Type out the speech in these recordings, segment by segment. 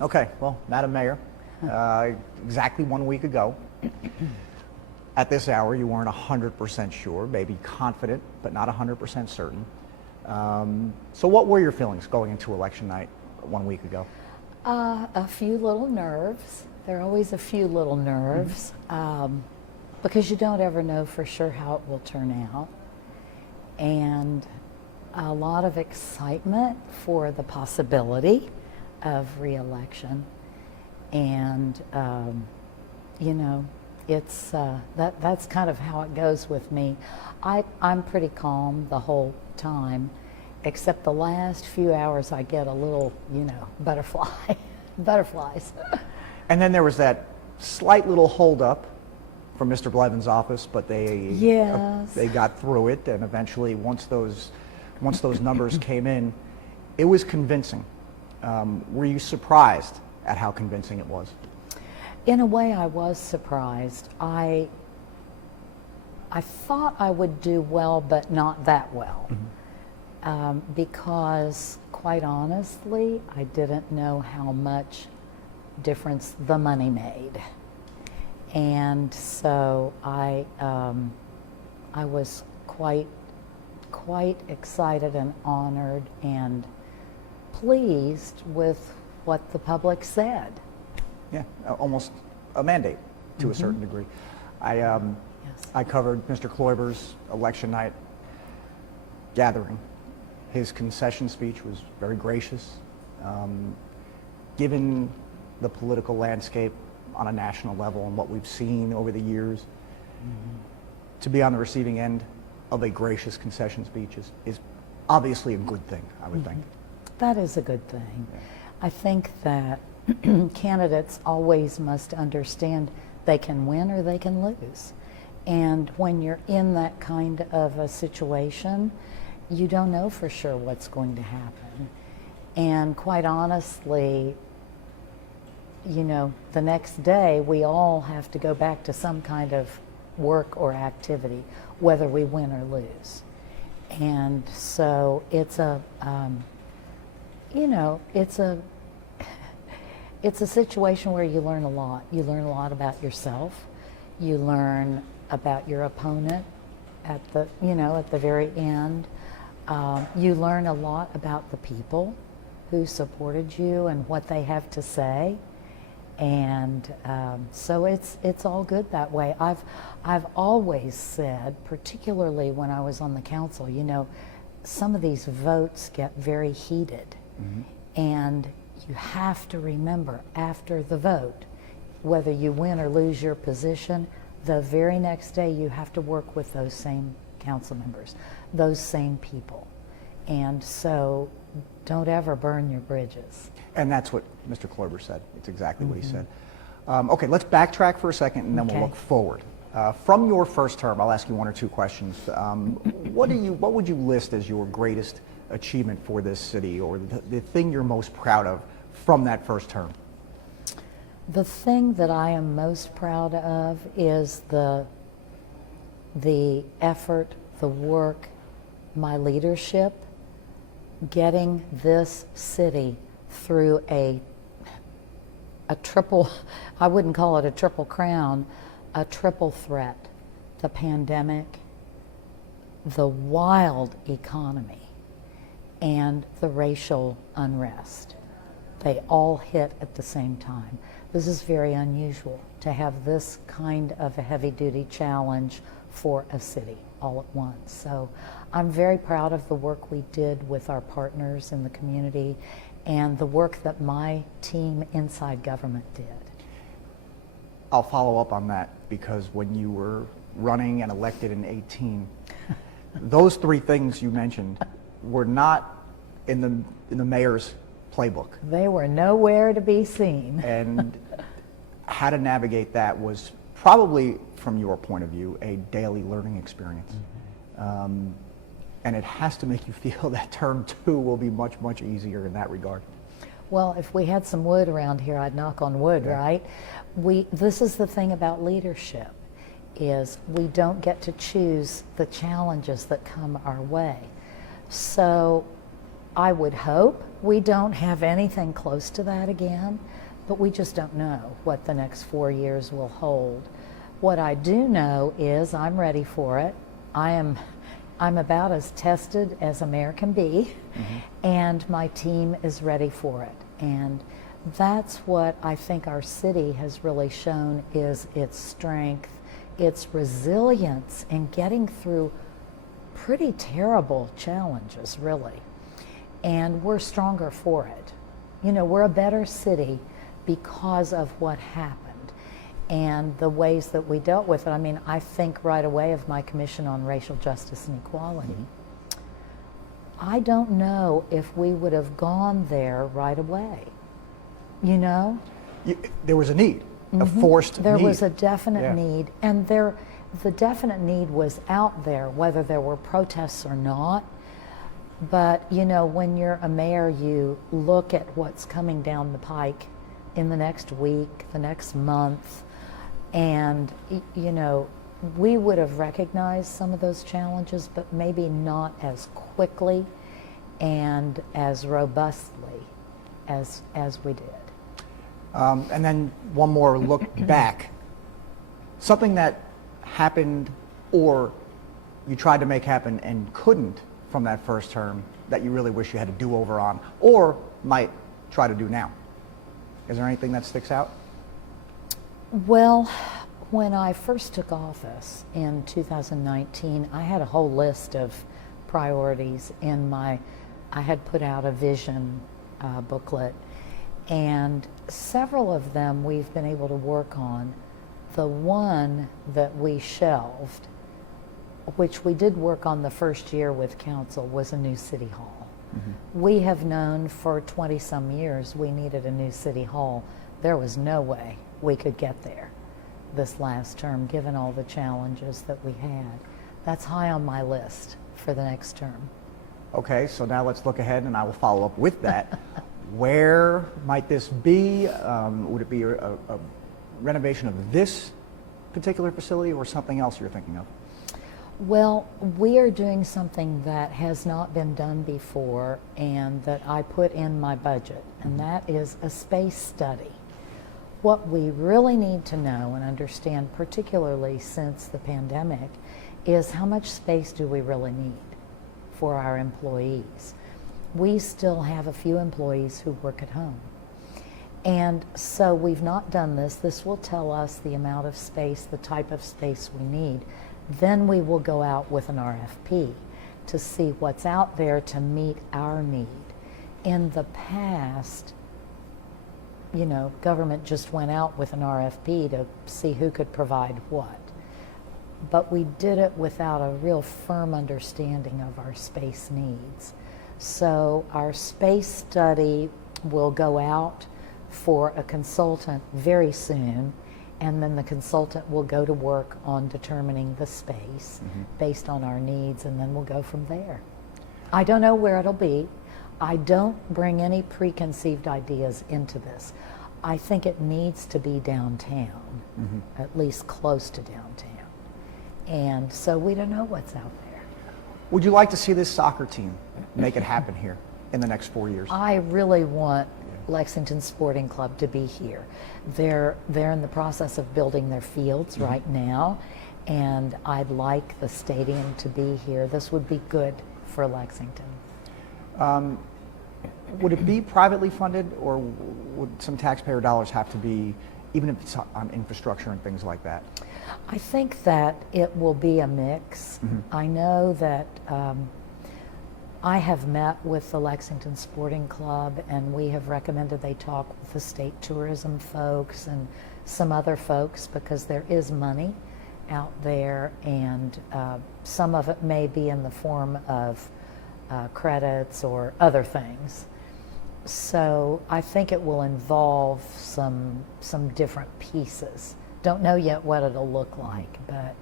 Okay, well, Madam Mayor, exactly 1 week ago, at this hour, you weren't 100% sure, maybe confident, but not 100% certain. So what were your feelings going into election night 1 week ago? A few little nerves. There are always a few little nerves because you don't ever know for sure how it will turn out. And a lot of excitement for the possibility of re-election. And, you know, it's that's kind of how it goes with me. I'm pretty calm the whole time, except the last few hours I get a little, you know, butterflies. And then there was that slight little holdup from Mr. Blevins' office, but they got through it, and eventually once those numbers came in, it was convincing. Were you surprised at how convincing it was? In a way, I was surprised. I thought I would do well, but not that well. Because, quite honestly, I didn't know how much difference the money made. And so I was quite excited and honored and pleased with what the public said. Yeah, almost a mandate to a certain degree. I covered Mr. Kloiber's election night gathering. His concession speech was very gracious. Given the political landscape on a national level and what we've seen over the years, to be on the receiving end of a gracious concession speech is obviously a good thing, I would think. That is a good thing. Yeah. I think that candidates always must understand they can win or they can lose. And when you're in that kind of a situation, you don't know for sure what's going to happen. And quite honestly, you know, the next day we all have to go back to some kind of work or activity, whether we win or lose. And so it's a, you know, it's a situation where you learn a lot. You learn a lot about yourself. You learn about your opponent at the, you know, at the very end. You learn a lot about the people who supported you and what they have to say. And so it's all good that way. I've always said, particularly when I was on the council, you know, some of these votes get very heated. And you have to remember, after the vote, whether you win or lose your position, the very next day you have to work with those same council members, those same people. And so don't ever burn your bridges. And that's what Mr. Kloiber said. It's exactly what he said. Okay, let's backtrack for a second and then we'll look forward. From your first term, I'll ask you one or two questions. What would you list as your greatest achievement for this city, or the thing you're most proud of from that first term? The thing that I am most proud of is the effort, the work, my leadership, getting this city through a triple, I wouldn't call it a triple crown, a triple threat: the pandemic, the wild economy, and the racial unrest. They all hit at the same time. This is very unusual to have this kind of a heavy-duty challenge for a city all at once. So I'm very proud of the work we did with our partners in the community and the work that my team inside government did. I'll follow up on that, because when you were running and elected in 18, those three things you mentioned were not in the mayor's playbook. They were nowhere to be seen. And how to navigate that was probably, from your point of view, a daily learning experience. And it has to make you feel that term two will be much, much easier in that regard. Well, if we had some wood around here, I'd knock on wood, right? This is the thing about leadership, is we don't get to choose the challenges that come our way. So I would hope we don't have anything close to that again, but we just don't know what the next 4 years will hold. What I do know is I'm ready for it. I'm about as tested as a mayor can be, and my team is ready for it. And that's what I think our city has really shown, is its strength, its resilience in getting through pretty terrible challenges, really. And we're stronger for it. You know, we're a better city because of what happened and the ways that we dealt with it. I mean, I think right away of my Commission on Racial Justice and Equality. I don't know if we would have gone there right away, you know? There was a need, a forced There need. was a definite need, and the definite need was out there, whether there were protests or not. But, you know, when you're a mayor, you look at what's coming down the pike in the next week, the next month, and, you know, we would have recognized some of those challenges, but maybe not as quickly and as robustly as we did. And then one more look back. Something that happened or you tried to make happen and couldn't from that first term that you really wish you had a do-over on, or might try to do now. Is there anything that sticks out? Well, when I first took office in 2019, I had a whole list of priorities in I had put out a vision booklet, and several of them we've been able to work on. The one that we shelved, which we did work on the first year with council, was a new city hall. We have known for 20 some years we needed a new city hall. There was no way we could get there this last term, given all the challenges that we had. That's high on my list for the next term. Okay, so now let's look ahead, and I will follow up with that. Where might this be? Would it be a renovation of this particular facility or something else you're thinking of? Well, we are doing something that has not been done before and that I put in my budget, and that is a space study. What we really need to know and understand, particularly since the pandemic, is how much space do we really need for our employees. We still have a few employees who work at home. And so we've not done this. This will tell us the amount of space, the type of space we need. Then we will go out with an RFP to see what's out there to meet our need. In the past, you know, government just went out with an RFP to see who could provide what. But we did it without a real firm understanding of our space needs. So our space study will go out for a consultant very soon, and then the consultant will go to work on determining the space based on our needs, and then we'll go from there. I don't know where it'll be. I don't bring any preconceived ideas into this. I think it needs to be downtown, at least close to downtown. And so we don't know what's out there. Would you like to see this soccer team make it happen here in the next 4 years? I really want Lexington Sporting Club to be here. They're in the process of building their fields right now, and I'd like the stadium to be here. This would be good for Lexington. Would it be privately funded, or would some taxpayer dollars have to be, even if it's on infrastructure and things like that? I think that it will be a mix. I know that I have met with the Lexington Sporting Club, and we have recommended they talk with the state tourism folks and some other folks, because there is money out there, and some of it may be in the form of credits or other things. So I think it will involve some different pieces. Don't know yet what it'll look like, but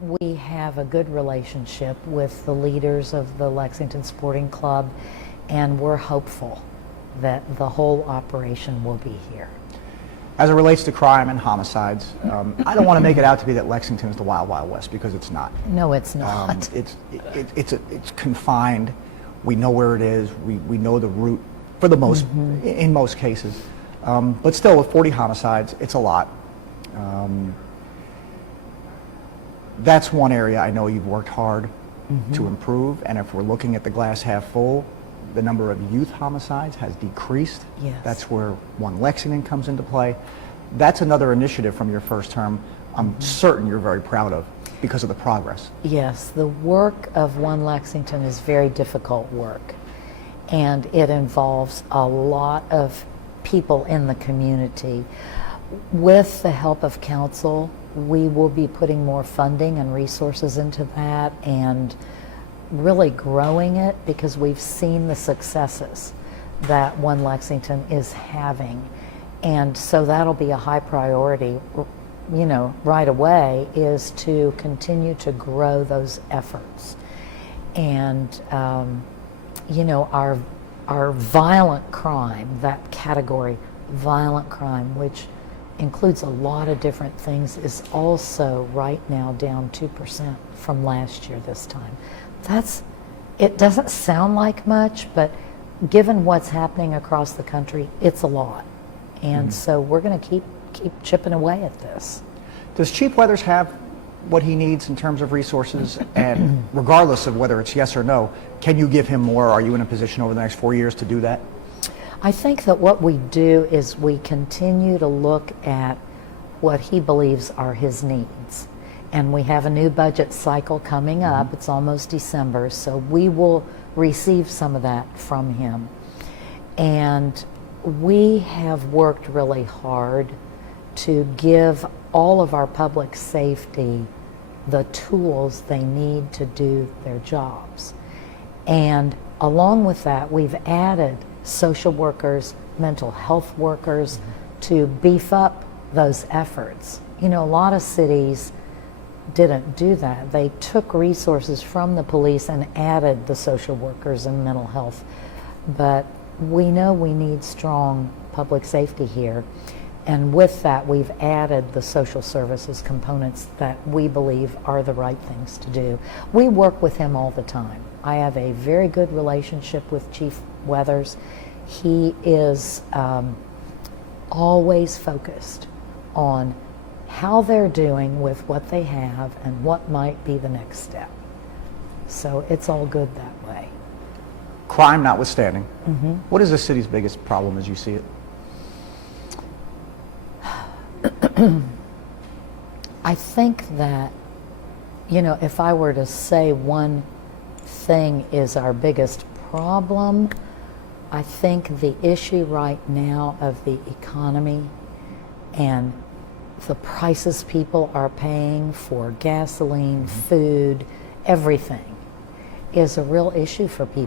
we have a good relationship with the leaders of the Lexington Sporting Club, and we're hopeful that the whole operation will be here. As it relates to crime and homicides, I don't want to make it out to be that Lexington is the Wild Wild West, because it's not. No, it's not. It's confined. We know where it is. We know the route for the most, in most cases. But still, with 40 homicides, it's a lot. That's one area I know you've worked hard to improve. And if we're looking at the glass half full, the number of youth homicides has decreased. Yes. That's where One Lexington comes into play. That's another initiative from your first term I'm certain you're very proud of because of the progress. Yes, the work of One Lexington is very difficult work, and it involves a lot of people in the community. With the help of council, we will be putting more funding and resources into that and really growing it because we've seen the successes that One Lexington is having. And so that'll be a high priority, you know, right away, is to continue to grow those efforts. And, you know, our violent crime, that category, violent crime, which includes a lot of different things, is also right now down 2% from last year this time. It doesn't sound like much, but given what's happening across the country, it's a lot. And so we're going to keep chipping away at this. Does Chief Weathers have what he needs in terms of resources? And regardless of whether it's yes or no, can you give him more? Are you in a position over the next 4 years to do that? I think that what we do is we continue to look at what he believes are his needs. And we have a new budget cycle coming up. It's almost December, so we will receive some of that from him. And we have worked really hard to give all of our public safety the tools they need to do their jobs. And along with that, we've added social workers, mental health workers to beef up those efforts. You know, a lot of cities didn't do that. They took resources from the police and added the social workers and mental health. But we know we need strong public safety here. And with that, we've added the social services components that we believe are the right things to do. We work with him all the time. I have a very good relationship with Chief Weathers. He is always focused on how they're doing with what they have and what might be the next step. So it's all good that way. Crime notwithstanding, what is the city's biggest problem as you see it? I think that, you know, if I were to say one thing is our biggest problem, I think the issue right now of the economy and the prices people are paying for gasoline, food, everything is a real issue for people.